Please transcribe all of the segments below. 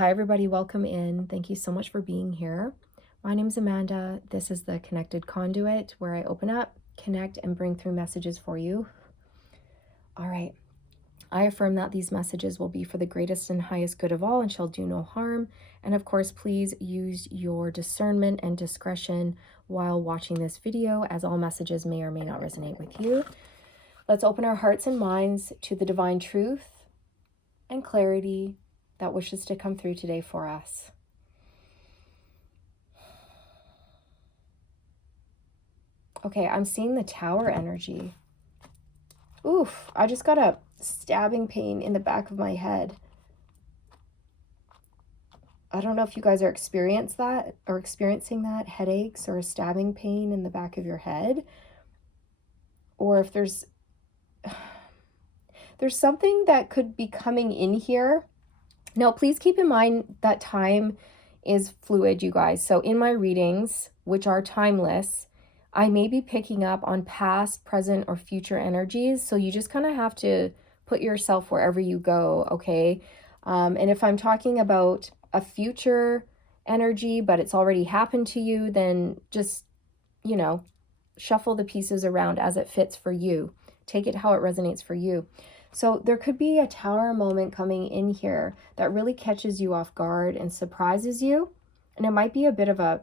Hi, everybody. Welcome in. Thank you so much for being here. My name is Amanda. This is the Connected Conduit, where I open up, connect, and bring through messages for you. All right. I affirm that these messages will be for the greatest and highest good of all and shall do no harm. And of course, please use your discernment and discretion while watching this video, as all messages may or may not resonate with you. Let's open our hearts and minds to the divine truth and clarity that wishes to come through today for us. Okay, I'm seeing the tower energy. Oof, I just got a stabbing pain in the back of my head. I don't know if you guys are experiencing that, headaches or a stabbing pain in the back of your head, or if there's something that could be coming in here. Now, please keep in mind that time is fluid, you guys. So in my readings, which are timeless, I may be picking up on past, present, or future energies. So you just kind of have to put yourself wherever you go, okay? And if I'm talking about a future energy, but it's already happened to you, then just, shuffle the pieces around as it fits for you. Take it how it resonates for you. So there could be a tower moment coming in here that really catches you off guard and surprises you. And it might be a bit of a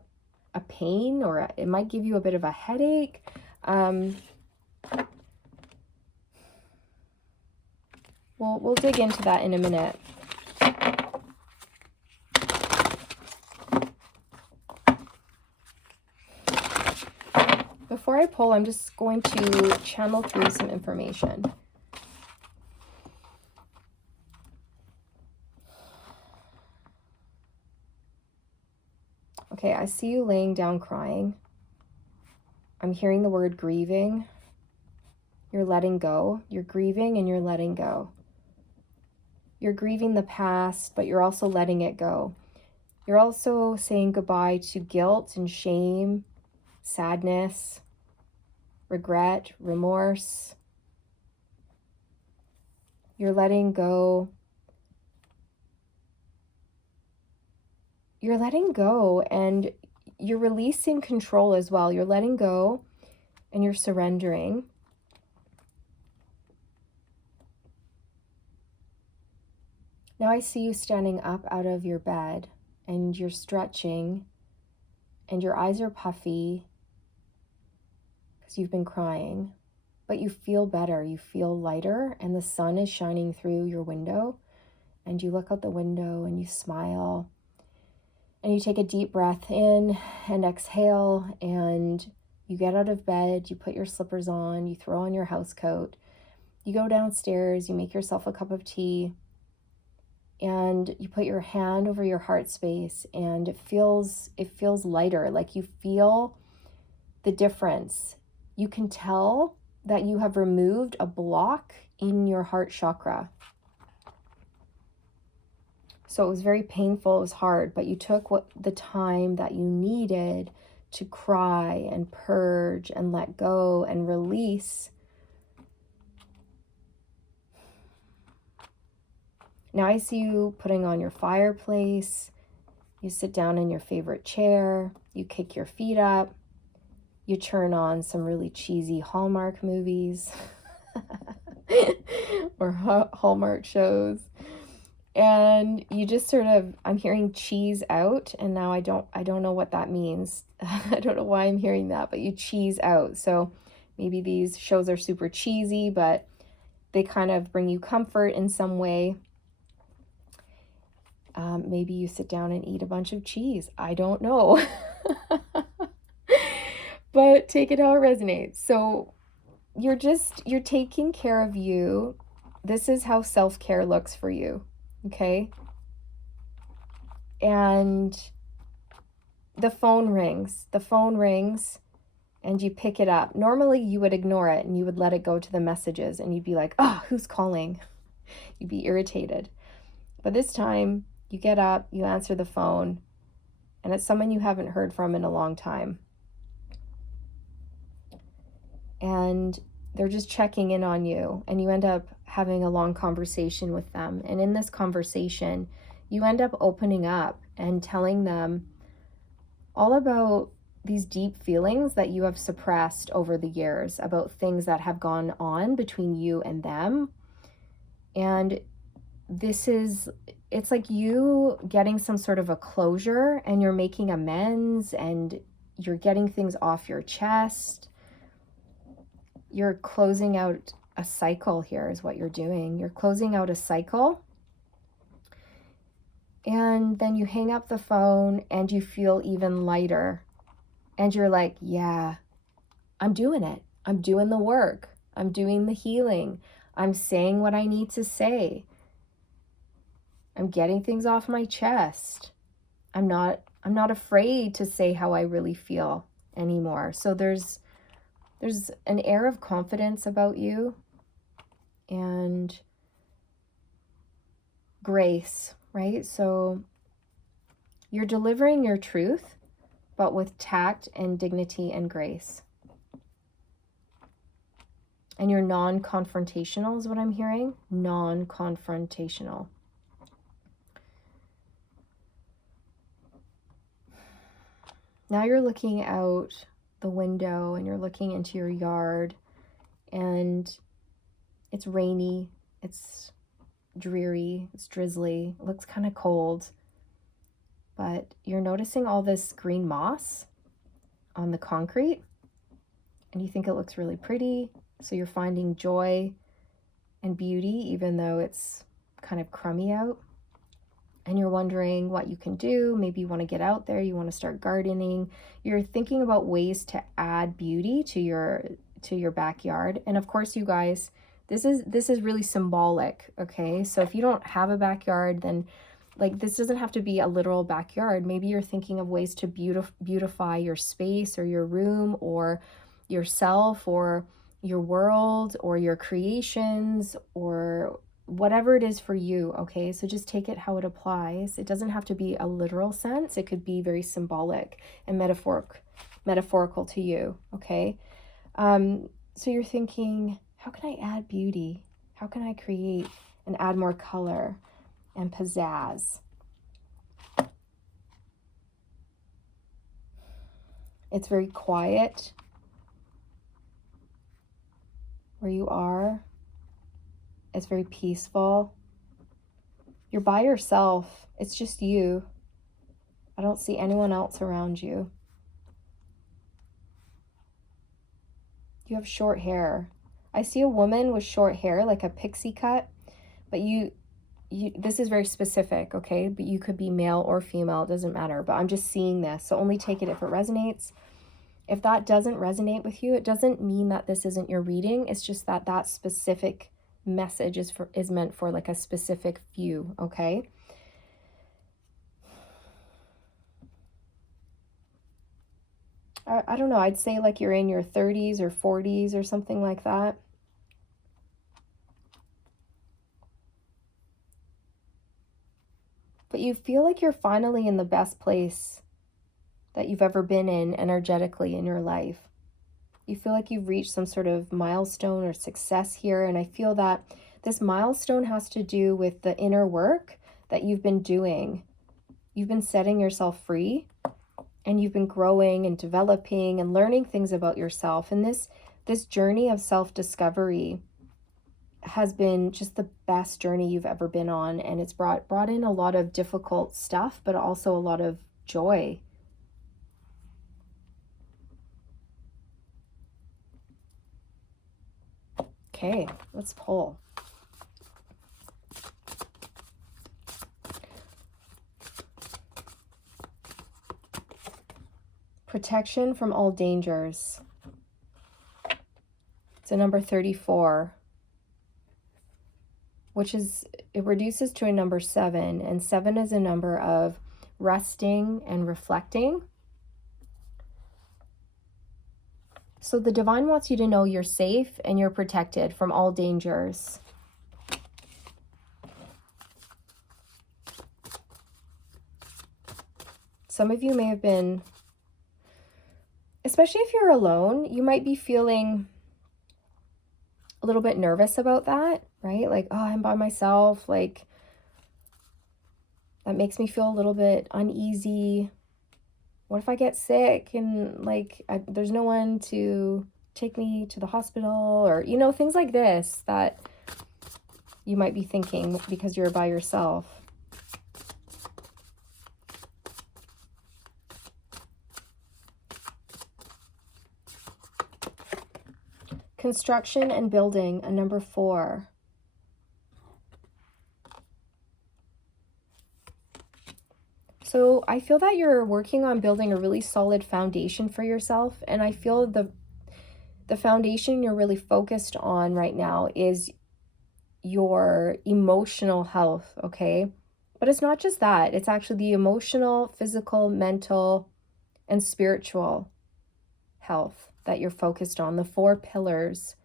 pain, or it might give you a bit of a headache. We'll dig into that in a minute. Before I pull, I'm just going to channel through some information. Okay, I see you laying down crying. I'm hearing the word grieving. You're letting go. You're grieving and you're letting go. You're grieving the past, but you're also letting it go. You're also saying goodbye to guilt and shame, sadness, regret, remorse. You're letting go. You're letting go and you're releasing control as well. You're letting go and you're surrendering. Now I see you standing up out of your bed and you're stretching and your eyes are puffy because you've been crying, but you feel better. You feel lighter and the sun is shining through your window, and you look out the window and you smile. And you take a deep breath in and exhale, and you get out of bed, you put your slippers on, you throw on your house coat, you go downstairs, you make yourself a cup of tea, and you put your hand over your heart space, and it feels lighter, like you feel the difference. You can tell that you have removed a block in your heart chakra. So it was very painful, it was hard, but you took the time that you needed to cry and purge and let go and release. Now I see you putting on your fireplace. You sit down in your favorite chair. You kick your feet up. You turn on some really cheesy Hallmark movies or Hallmark shows. And you just sort of, I'm hearing cheese out, and now I don't know what that means. I don't know why I'm hearing that, but you cheese out. So maybe these shows are super cheesy, but they kind of bring you comfort in some way. Maybe you sit down and eat a bunch of cheese. I don't know. But take it how it resonates. So you're taking care of you. This is how self-care looks for you. Okay. And the phone rings and you pick it up. Normally you would ignore it and you would let it go to the messages and you'd be like, oh, who's calling? You'd be irritated. But this time you get up, you answer the phone, and it's someone you haven't heard from in a long time. And they're just checking in on you, and you end up having a long conversation with them. And in this conversation, you end up opening up and telling them all about these deep feelings that you have suppressed over the years, about things that have gone on between you and them. And it's like you getting some sort of a closure, and you're making amends, and you're getting things off your chest. You're closing out a cycle here is what you're doing. You're closing out a cycle. And then you hang up the phone and you feel even lighter. And you're like, yeah, I'm doing it. I'm doing the work. I'm doing the healing. I'm saying what I need to say. I'm getting things off my chest. I'm not afraid to say how I really feel anymore. So there's an air of confidence about you and grace, right? So you're delivering your truth, but with tact and dignity and grace. And you're non-confrontational is what I'm hearing. Non-confrontational. Now you're looking out the window and you're looking into your yard, and it's rainy, it's dreary, it's drizzly, it looks kind of cold, but you're noticing all this green moss on the concrete, and you think it looks really pretty, so you're finding joy and beauty even though it's kind of crummy out. And you're wondering what you can do. Maybe you want to get out there, you want to start gardening. You're thinking about ways to add beauty to your backyard. And of course, you guys, this is really symbolic, okay? So if you don't have a backyard, then like this doesn't have to be a literal backyard. Maybe you're thinking of ways to beautify your space or your room or yourself or your world or your creations or whatever it is for you, okay? So just take it how it applies. It doesn't have to be a literal sense. It could be very symbolic and metaphorical to you, okay? So you're thinking, how can I add beauty? How can I create and add more color and pizzazz? It's very quiet where you are. It's very peaceful. You're by yourself. It's just you. I don't see anyone else around you. You have short hair. I see a woman with short hair, like a pixie cut, but you this is very specific, okay? But you could be male or female, it doesn't matter, but I'm just seeing this. So only take it if it resonates. If that doesn't resonate with you, it doesn't mean that this isn't your reading. It's just that that specific message is meant for like a specific few, okay? I don't know, I'd say like you're in your 30s or 40s or something like that. But you feel like you're finally in the best place that you've ever been in energetically in your life. You feel like you've reached some sort of milestone or success here. And I feel that this milestone has to do with the inner work that you've been doing. You've been setting yourself free, and you've been growing and developing and learning things about yourself. And this journey of self-discovery has been just the best journey you've ever been on. And it's brought in a lot of difficult stuff, but also a lot of joy. Okay, let's pull. Protection from all dangers. It's a number 34, which is, it reduces to a number 7, and 7 is a number of resting and reflecting. So the divine wants you to know you're safe and you're protected from all dangers. Some of you may have been, especially if you're alone, you might be feeling a little bit nervous about that, right? Like, oh, I'm by myself. Like that makes me feel a little bit uneasy. What if I get sick and like there's no one to take me to the hospital, or, you know, things like this that you might be thinking because you're by yourself. Construction and building, a number 4. So I feel that you're working on building a really solid foundation for yourself. And I feel the foundation you're really focused on right now is your emotional health, okay? But it's not just that. It's actually the emotional, physical, mental, and spiritual health that you're focused on. The 4 pillars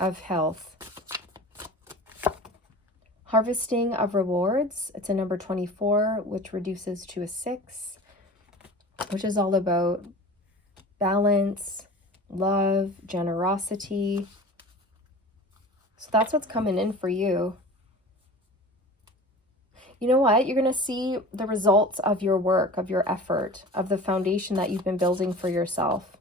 of health. Harvesting of rewards, it's a number 24, which reduces to a 6, which is all about balance, love, generosity. So that's what's coming in for you. You know what? You're going to see the results of your work, of your effort, of the foundation that you've been building for yourself.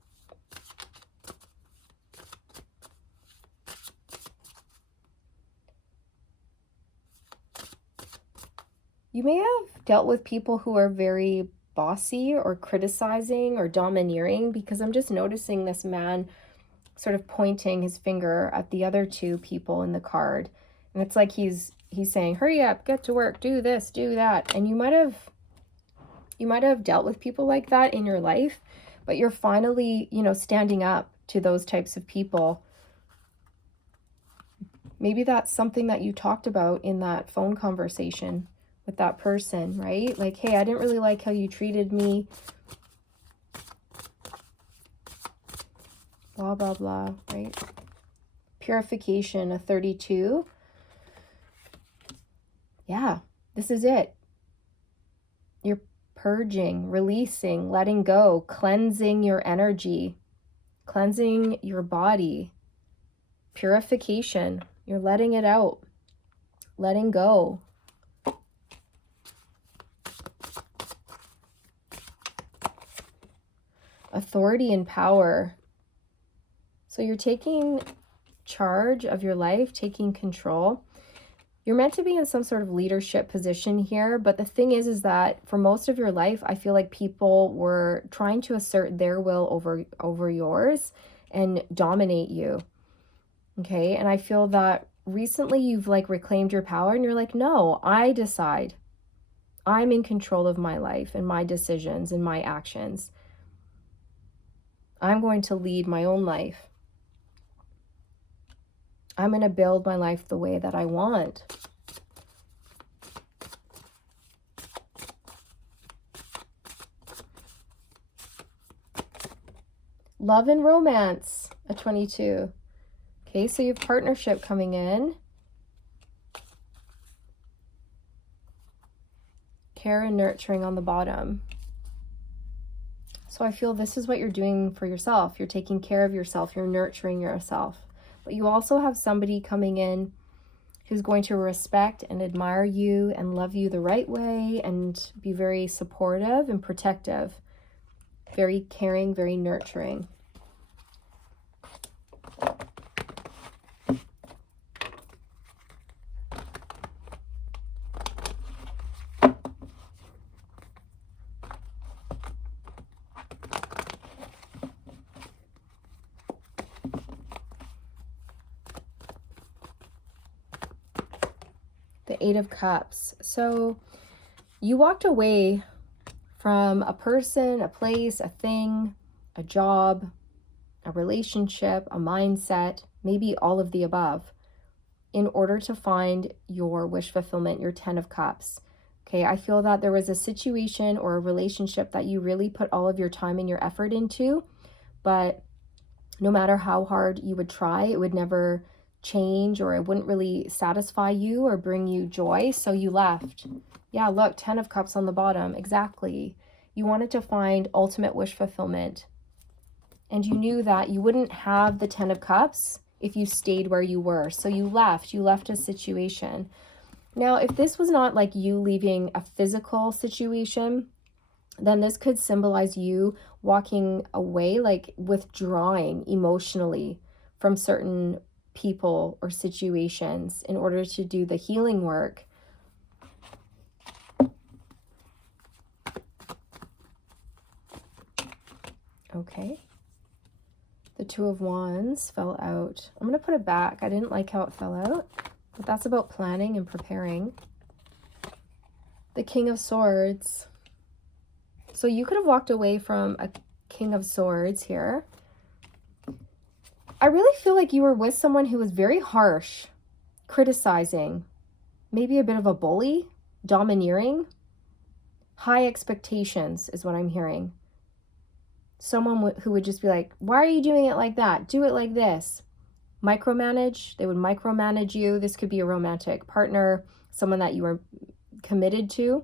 You may have dealt with people who are very bossy or criticizing or domineering, because I'm just noticing this man sort of pointing his finger at the other 2 people in the card. And it's like he's saying, hurry up, get to work, do this, do that. And you might have dealt with people like that in your life, but you're finally, you know, standing up to those types of people. Maybe that's something that you talked about in that phone conversation with that person, right? Like, hey, I didn't really like how you treated me. Blah, blah, blah, right? Purification, a 32. Yeah, this is it. You're purging, releasing, letting go, cleansing your energy, cleansing your body. Purification, you're letting it out, letting go. Authority and power. So you're taking charge of your life, taking control. You're meant to be in some sort of leadership position here, but the thing is that for most of your life, I feel like people were trying to assert their will over yours and dominate you. Okay? And I feel that recently you've like reclaimed your power and you're like, no, I decide. I'm in control of my life and my decisions and my actions. I'm going to lead my own life. I'm going to build my life the way that I want. Love and romance, a 22. Okay, so you have partnership coming in. Care and nurturing on the bottom. So I feel this is what you're doing for yourself. You're taking care of yourself. You're nurturing yourself. But you also have somebody coming in who's going to respect and admire you and love you the right way and be very supportive and protective. Very caring, very nurturing. The 8 of Cups. So you walked away from a person, a place, a thing, a job, a relationship, a mindset, maybe all of the above, in order to find your wish fulfillment, your 10 of Cups. Okay, I feel that there was a situation or a relationship that you really put all of your time and your effort into, but no matter how hard you would try, it would never change, or it wouldn't really satisfy you or bring you joy, so you left. Yeah, look, 10 of Cups on the bottom, exactly. You wanted to find ultimate wish fulfillment, and you knew that you wouldn't have the 10 of Cups if you stayed where you were, so you left a situation. Now, if this was not like you leaving a physical situation, then this could symbolize you walking away, like withdrawing emotionally from certain people or situations in order to do the healing work. Okay. The Two of Wands fell out. I'm going to put it back. I didn't like how it fell out, but that's about planning and preparing. The King of Swords. So you could have walked away from a King of Swords here. I really feel like you were with someone who was very harsh, criticizing, maybe a bit of a bully, domineering. High expectations is what I'm hearing. Someone who would just be like, why are you doing it like that? Do it like this. Micromanage. They would micromanage you. This could be a romantic partner, someone that you were committed to,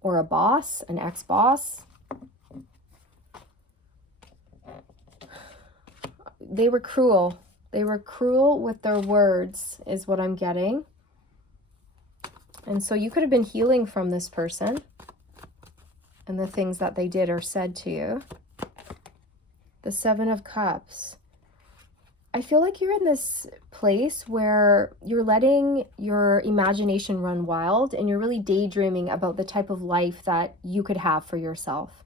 or a boss, an ex-boss. They were cruel. They were cruel with their words is what I'm getting. And so you could have been healing from this person and the things that they did or said to you. The Seven of Cups. I feel like you're in this place where you're letting your imagination run wild and you're really daydreaming about the type of life that you could have for yourself.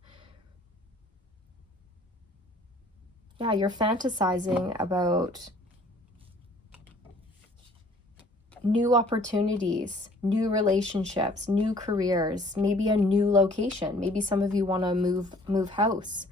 Yeah, you're fantasizing about new opportunities, new relationships, new careers, maybe a new location. Maybe some of you want to move house.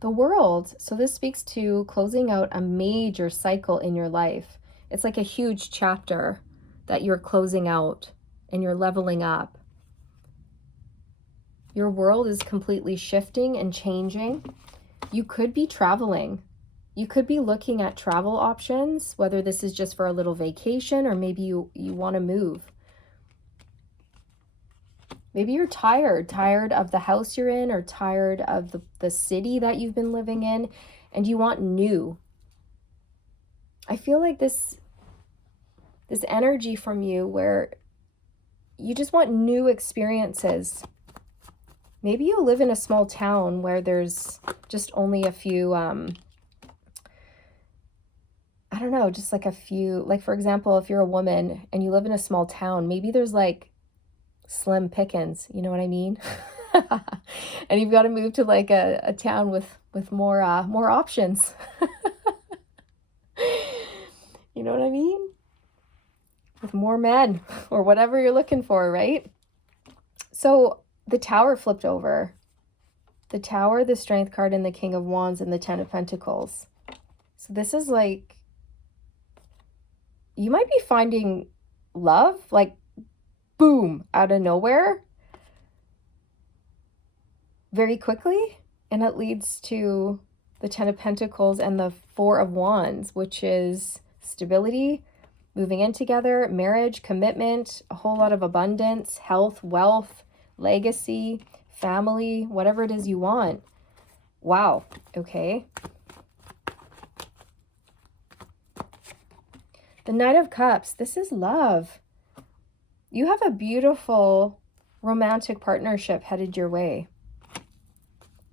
The World. So this speaks to closing out a major cycle in your life. It's like a huge chapter that you're closing out and you're leveling up. Your world is completely shifting and changing. You could be traveling. You could be looking at travel options, whether this is just for a little vacation or maybe you want to move. Maybe you're tired of the house you're in or tired of the city that you've been living in, and you want new. I feel like this energy from you where you just want new experiences. Maybe you live in a small town where there's just only a few, I don't know, just like a few, like for example, if you're a woman and you live in a small town, maybe there's like slim pickings, you know what I mean? And you've got to move to like a town with more options. You know what I mean? With more men or whatever you're looking for, right? So the Tower flipped over. The Tower, the Strength card, and the King of Wands and the Ten of Pentacles. So this is like, you might be finding love, like boom, out of nowhere, very quickly. And it leads to the Ten of Pentacles and the Four of Wands, which is stability, moving in together, marriage, commitment, a whole lot of abundance, health, wealth, legacy, family, whatever it is you want. Wow. Okay. The Knight of Cups. This is love. You have a beautiful romantic partnership headed your way.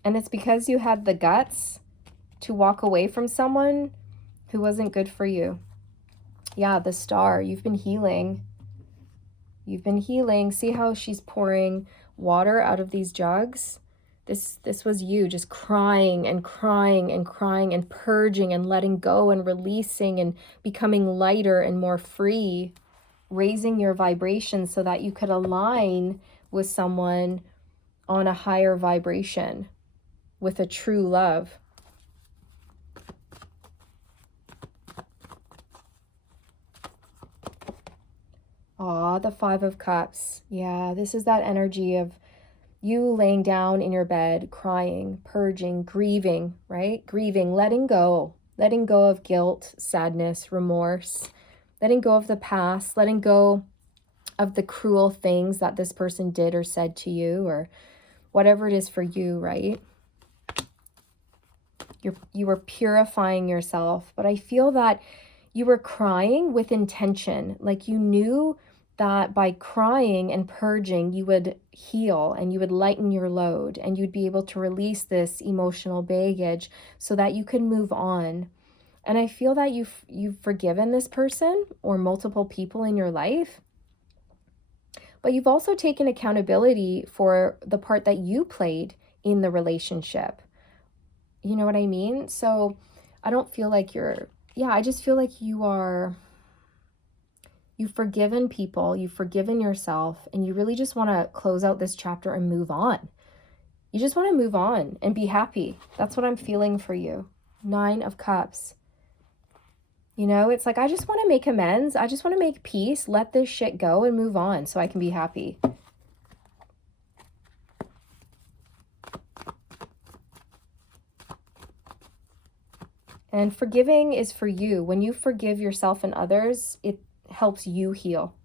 And it's because you had the guts to walk away from someone who wasn't good for you. Yeah, the Star. You've been healing. You've been healing. See how she's pouring water out of these jugs? This was you just crying and crying and crying and purging and letting go and releasing and becoming lighter and more free, raising your vibration so that you could align with someone on a higher vibration with a true love. Aw, the Five of Cups. Yeah, this is that energy of you laying down in your bed, crying, purging, grieving, right? Grieving, letting go of guilt, sadness, remorse, letting go of the past, letting go of the cruel things that this person did or said to you, or whatever it is for you, right? You were purifying yourself, but I feel that you were crying with intention. Like you knew that by crying and purging, you would heal and you would lighten your load and you'd be able to release this emotional baggage so that you could move on. And I feel that you've forgiven this person or multiple people in your life, but you've also taken accountability for the part that you played in the relationship. You know what I mean? So I don't feel like I just feel like you've forgiven people, you've forgiven yourself, and you really just want to close out this chapter and move on. You just want to move on and be happy. That's what I'm feeling for you. 9 of Cups. You know, it's like, I just want to make amends. I just want to make peace, let this shit go and move on so I can be happy. And forgiving is for you. When you forgive yourself and others, it helps you heal.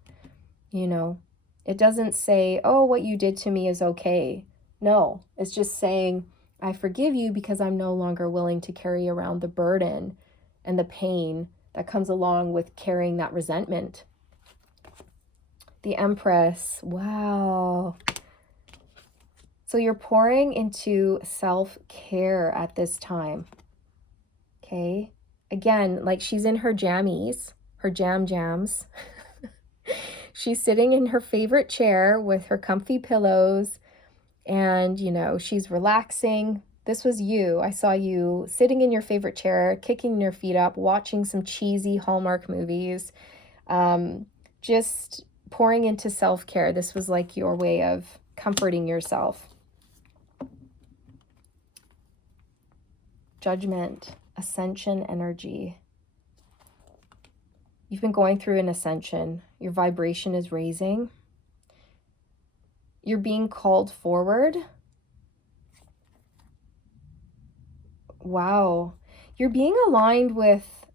You know, it doesn't say, oh, what you did to me is okay. No, it's just saying, I forgive you because I'm no longer willing to carry around the burden and the pain that comes along with carrying that resentment. The Empress. Wow. So you're pouring into self-care at this time. Okay. Again, like she's in her jammies, her jams. She's sitting in her favorite chair with her comfy pillows and, you know, she's relaxing. This was you. I saw you sitting in your favorite chair, kicking your feet up, watching some cheesy Hallmark movies, just pouring into self-care. This was like your way of comforting yourself. Judgment. Ascension energy. You've been going through an ascension. Your vibration is raising. You're being called forward. Wow. You're being aligned with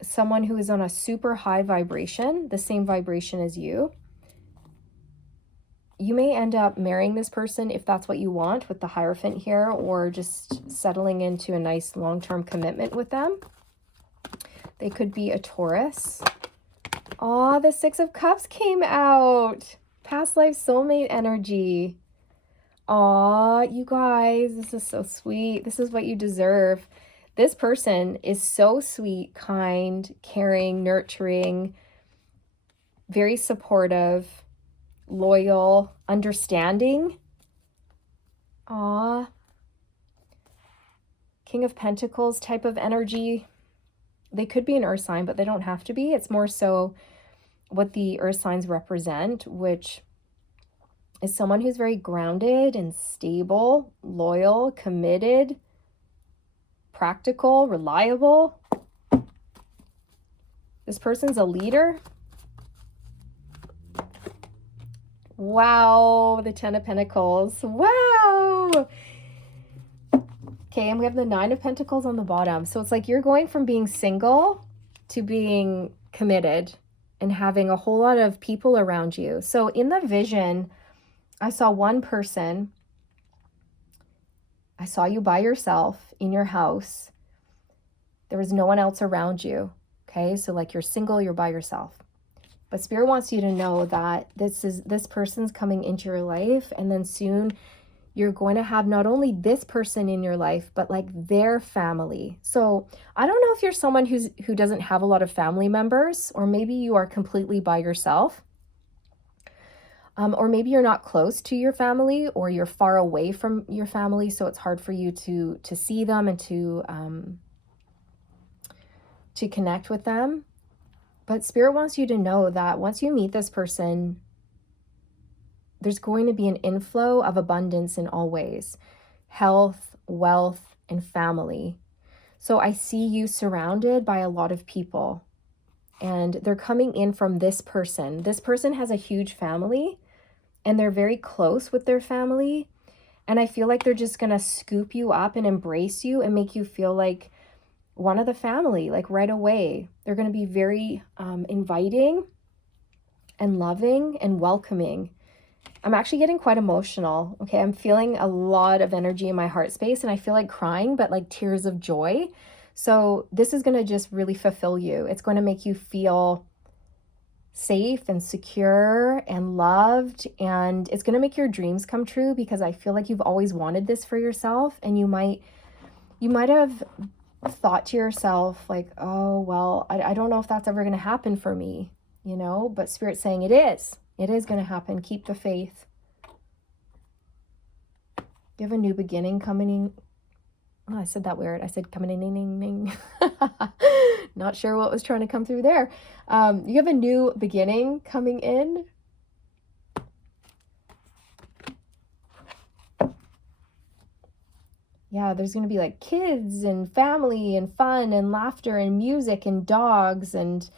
someone who is on a super high vibration, the same vibration as you. You may end up marrying this person if that's what you want with the Hierophant here, or just settling into a nice long-term commitment with them. They could be a Taurus. Aw, the 6 of Cups came out. Past life soulmate energy. Aw, you guys, this is so sweet. This is what you deserve. This person is so sweet, kind, caring, nurturing, very supportive, loyal, understanding. Aw. King of Pentacles type of energy. They could be an earth sign, but they don't have to be. It's more so what the earth signs represent, which is someone who's very grounded and stable, loyal, committed, practical, reliable. This person's a leader. Wow, the 10 of Pentacles. Wow. Okay, and we have the 9 of Pentacles on the bottom. So it's like you're going from being single to being committed and having a whole lot of people around you. So in the vision, I saw one person. I saw you by yourself in your house. There was no one else around you. Okay, so like you're single, you're by yourself. But Spirit wants you to know that this person's coming into your life, and then soon you're going to have not only this person in your life, but like their family. So I don't know if you're someone who doesn't have a lot of family members, or maybe you are completely by yourself. Or maybe you're not close to your family, or you're far away from your family, so it's hard for you to see them and to connect with them. But Spirit wants you to know that once you meet this person, there's going to be an inflow of abundance in all ways: health, wealth, and family. So I see you surrounded by a lot of people, and they're coming in from this person. This person has a huge family, and they're very close with their family. And I feel like they're just going to scoop you up and embrace you and make you feel like one of the family, like right away. They're going to be very inviting. and loving and welcoming. I'm actually getting quite emotional. Okay, I'm feeling a lot of energy in my heart space, and I feel like crying, but like tears of joy. So this is going to just really fulfill you. It's going to make you feel safe and secure and loved, and it's going to make your dreams come true, because I feel like you've always wanted this for yourself, and you might have thought to yourself like, oh, well, I don't know if that's ever going to happen for me, you know, but Spirit's saying it is going to happen. Keep the faith. You have a new beginning coming in. Oh, I said that weird. I said coming in. Not sure what was trying to come through there. You have a new beginning coming in. Yeah, there's going to be like kids and family and fun and laughter and music and dogs and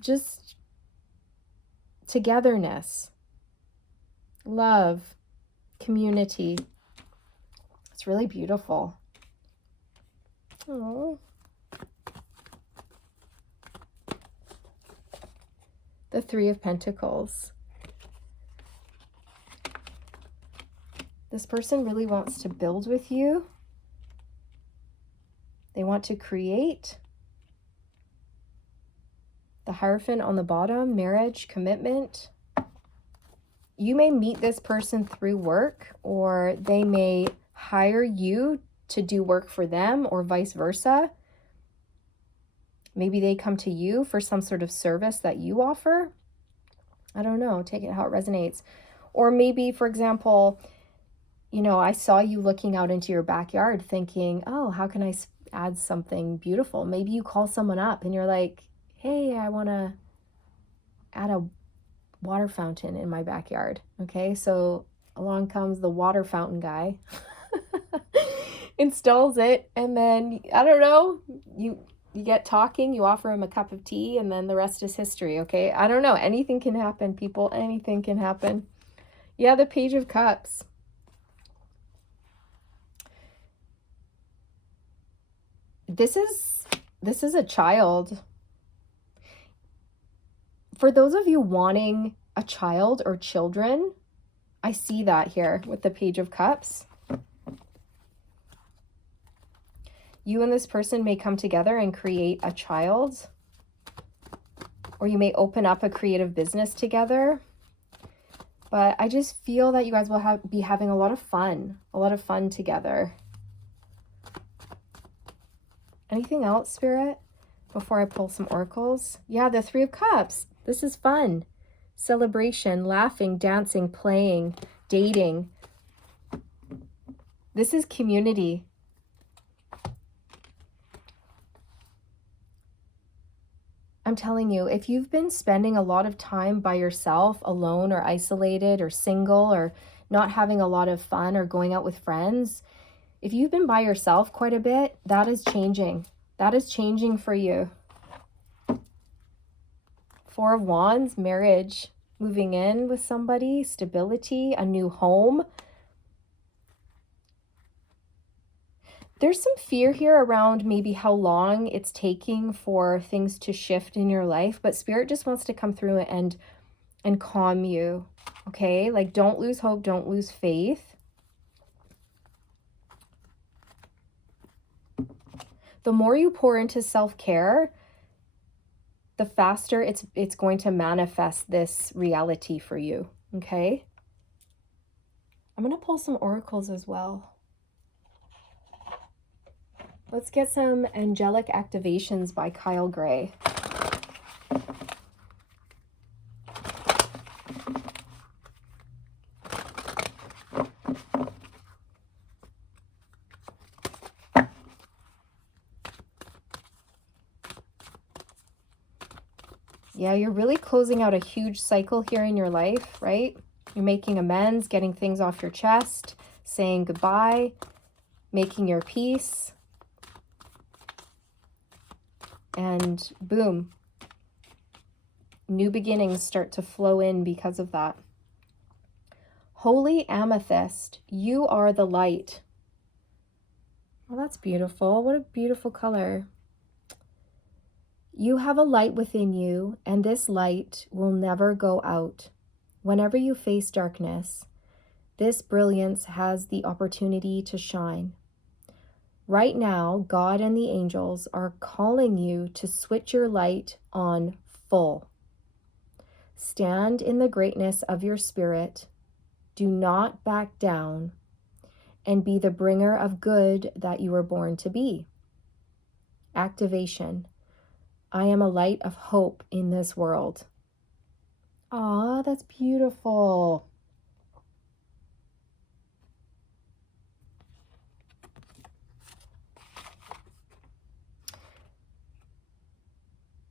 just togetherness, love, community. It's really beautiful. Oh. The Three of Pentacles. This person really wants to build with you. They want to create. The Hierophant on the bottom, marriage, commitment. You may meet this person through work, or they may hire you to do work for them, or vice versa. Maybe they come to you for some sort of service that you offer. I don't know, take it how it resonates. Or maybe, for example, you know, I saw you looking out into your backyard thinking, oh, how can I add something beautiful? Maybe you call someone up and you're like, hey, I want to add a water fountain in my backyard. Okay, so along comes the water fountain guy, installs it, and then, I don't know, you get talking, you offer him a cup of tea, and then the rest is history. Okay, I don't know, anything can happen, people, anything can happen. Yeah, the Page of Cups. This is a child. For those of you wanting a child or children, I see that here with the Page of Cups. You and this person may come together and create a child, or you may open up a creative business together. But I just feel that you guys will be having a lot of fun together. Anything else, Spirit, before I pull some oracles? Yeah, the Three of Cups. This is fun. Celebration, laughing, dancing, playing, dating. This is community. I'm telling you, if you've been spending a lot of time by yourself, alone or isolated or single, or not having a lot of fun or going out with friends, if you've been by yourself quite a bit, that is changing. That is changing for you. Four of Wands, marriage, moving in with somebody, stability, a new home. There's some fear here around maybe how long it's taking for things to shift in your life, but Spirit just wants to come through and calm you, okay? Like, don't lose hope, don't lose faith. The more you pour into self-care, the faster it's going to manifest this reality for you, okay? I'm going to pull some oracles as well. Let's get some Angelic Activations by Kyle Gray. Yeah, you're really closing out a huge cycle here in your life, right? You're making amends, getting things off your chest, saying goodbye, making your peace. And boom, new beginnings start to flow in because of that. Holy Amethyst, you are the light. Well, that's beautiful. What a beautiful color. You have a light within you, and this light will never go out. Whenever you face darkness, this brilliance has the opportunity to shine. Right now, God and the angels are calling you to switch your light on full. Stand in the greatness of your spirit. Do not back down, and be the bringer of good that you were born to be. Activation. I am a light of hope in this world. Aw, that's beautiful.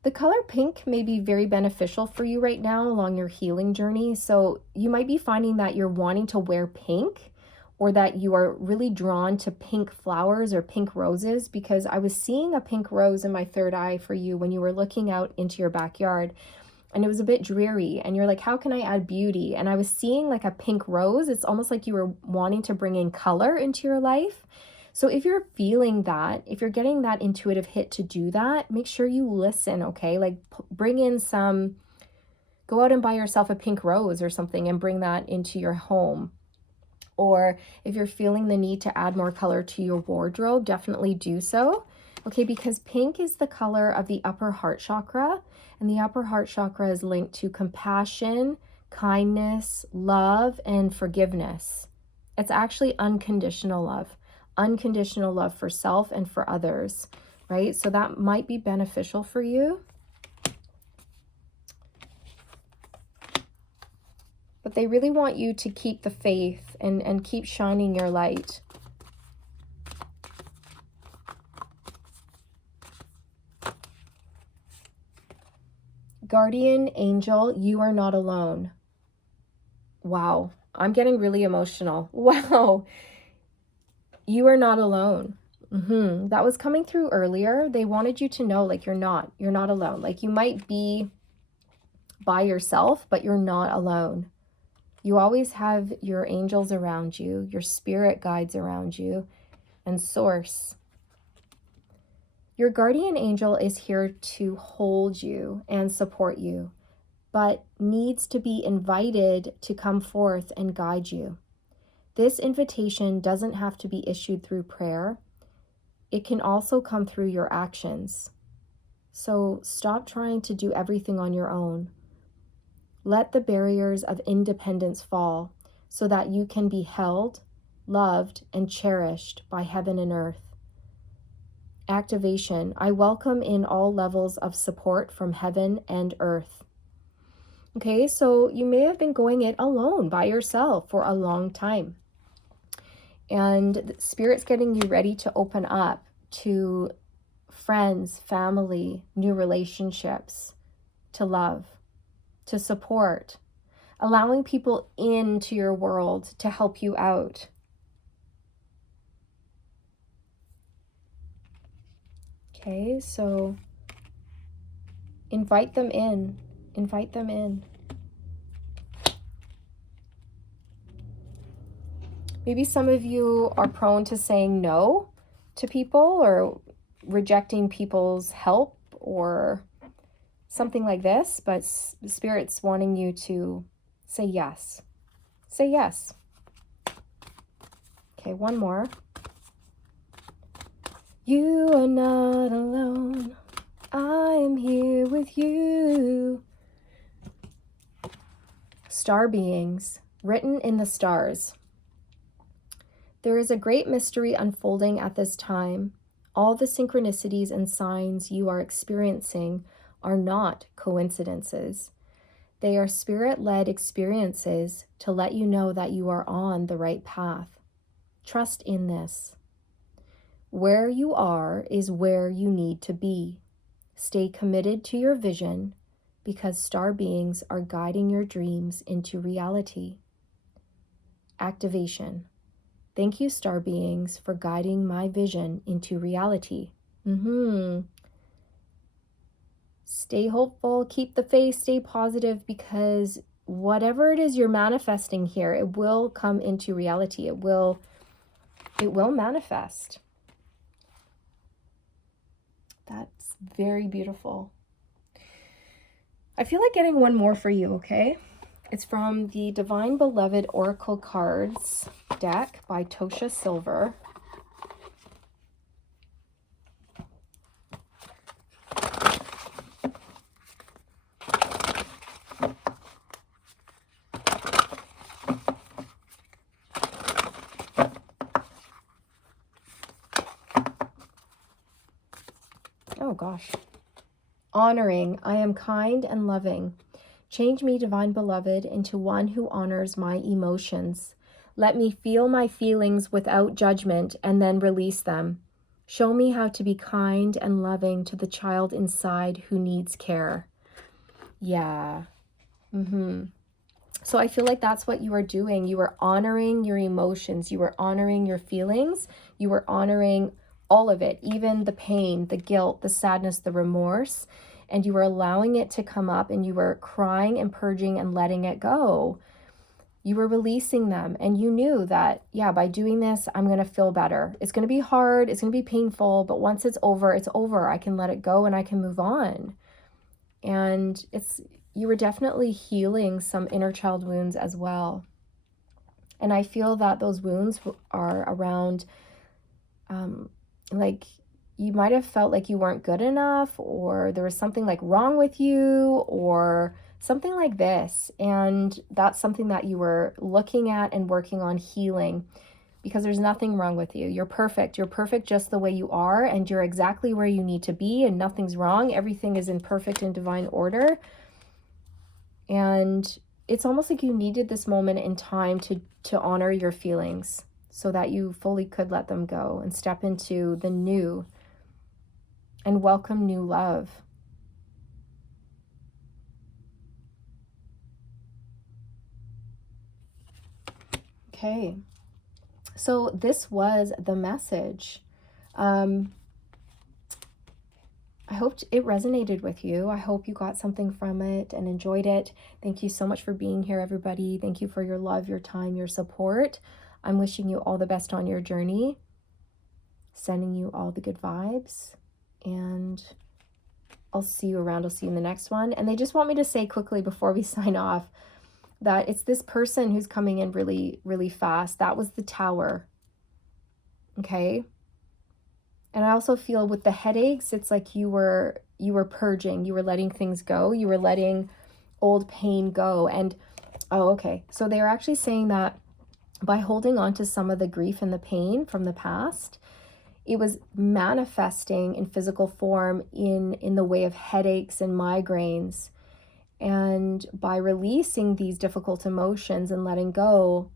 The color pink may be very beneficial for you right now along your healing journey. So you might be finding that you're wanting to wear pink, or that you are really drawn to pink flowers or pink roses, because I was seeing a pink rose in my third eye for you when you were looking out into your backyard, and it was a bit dreary, and you're like, how can I add beauty? And I was seeing like a pink rose. It's almost like you were wanting to bring in color into your life. So if you're feeling that, if you're getting that intuitive hit to do that, make sure you listen, okay? Like bring in some, go out and buy yourself a pink rose or something and bring that into your home. Or if you're feeling the need to add more color to your wardrobe, definitely do so. Okay, because pink is the color of the upper heart chakra, and the upper heart chakra is linked to compassion, kindness, love, and forgiveness. It's actually unconditional love for self and for others, right? So that might be beneficial for you. But they really want you to keep the faith and keep shining your light. Guardian angel, you are not alone. Wow, I'm getting really emotional. Wow, you are not alone. That was coming through earlier. They wanted you to know, like, you're not alone. Like, you might be by yourself, but you're not alone. You always have your angels around you, your spirit guides around you, and source. Your guardian angel is here to hold you and support you, but needs to be invited to come forth and guide you. This invitation doesn't have to be issued through prayer. It can also come through your actions. So stop trying to do everything on your own. Let the barriers of independence fall so that you can be held, loved, and cherished by heaven and earth. Activation. I welcome in all levels of support from heaven and earth. Okay, so you may have been going it alone by yourself for a long time. And Spirit's getting you ready to open up to friends, family, new relationships, to love, to support, allowing people into your world to help you out. Okay, so invite them in. Invite them in. Maybe some of you are prone to saying no to people or rejecting people's help or something like this, but Spirit's wanting you to say yes. Say yes. Okay, one more. You are not alone. I am here with you. Star beings, written in the stars. There is a great mystery unfolding at this time. All the synchronicities and signs you are experiencing are not coincidences. They are spirit-led experiences to let you know that you are on the right path. Trust in this. Where you are is where you need to be. Stay committed to your vision because star beings are guiding your dreams into reality. Activation. Thank you, star beings, for guiding my vision into reality. Stay hopeful, keep the faith, stay positive, because whatever it is you're manifesting here, it will come into reality. It will manifest. That's very beautiful. I feel like getting one more for you, okay? It's from the Divine Beloved Oracle Cards deck by Tosha Silver. Oh gosh. Honoring, I am kind and loving. Change me, Divine Beloved, into one who honors my emotions. Let me feel my feelings without judgment and then release them. Show me how to be kind and loving to the child inside who needs care. Yeah. So I feel like that's what you are doing. You are honoring your emotions. You are honoring your feelings. You are honoring all of it, even the pain, the guilt, the sadness, the remorse. And you were allowing it to come up, and you were crying and purging and letting it go. You were releasing them, and you knew that, yeah, by doing this, I'm going to feel better. It's going to be hard. It's going to be painful. But once it's over, it's over. I can let it go and I can move on. And you were definitely healing some inner child wounds as well. And I feel that those wounds are around, like, you might have felt like you weren't good enough, or there was something like wrong with you, or something like this. And that's something that you were looking at and working on healing, because there's nothing wrong with you. You're perfect. You're perfect just the way you are, and you're exactly where you need to be, and nothing's wrong. Everything is in perfect and divine order. And it's almost like you needed this moment in time to honor your feelings so that you fully could let them go and step into the new and welcome new love. Okay, so this was the message. I hope it resonated with you. I hope you got something from it and enjoyed it. Thank you so much for being here, everybody. Thank you for your love, your time, your support. I'm wishing you all the best on your journey. Sending you all the good vibes. And I'll see you around. I'll see you in the next one. And they just want me to say quickly before we sign off that it's this person who's coming in really, really fast. That was the Tower. Okay. And I also feel with the headaches, it's like you were purging, you were letting things go, you were letting old pain go. And oh, okay. So they are actually saying that by holding on to some of the grief and the pain from the past, it was manifesting in physical form in the way of headaches and migraines. And by releasing these difficult emotions and letting go,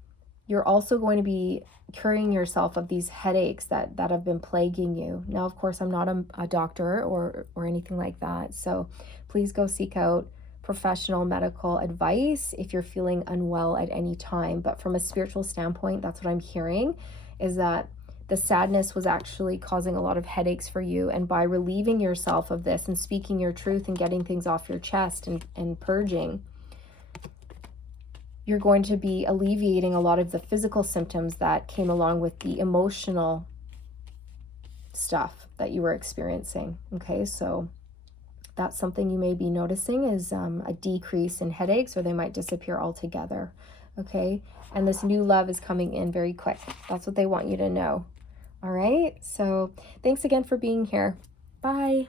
you're also going to be curing yourself of these headaches that have been plaguing you. Now, of course, I'm not a doctor or anything like that. So please go seek out professional medical advice if you're feeling unwell at any time. But from a spiritual standpoint, that's what I'm hearing, is that the sadness was actually causing a lot of headaches for you. And by relieving yourself of this and speaking your truth and getting things off your chest and purging, you're going to be alleviating a lot of the physical symptoms that came along with the emotional stuff that you were experiencing. Okay, so that's something you may be noticing is a decrease in headaches, or they might disappear altogether. Okay, and this new love is coming in very quick. That's what they want you to know. All right, so thanks again for being here. Bye.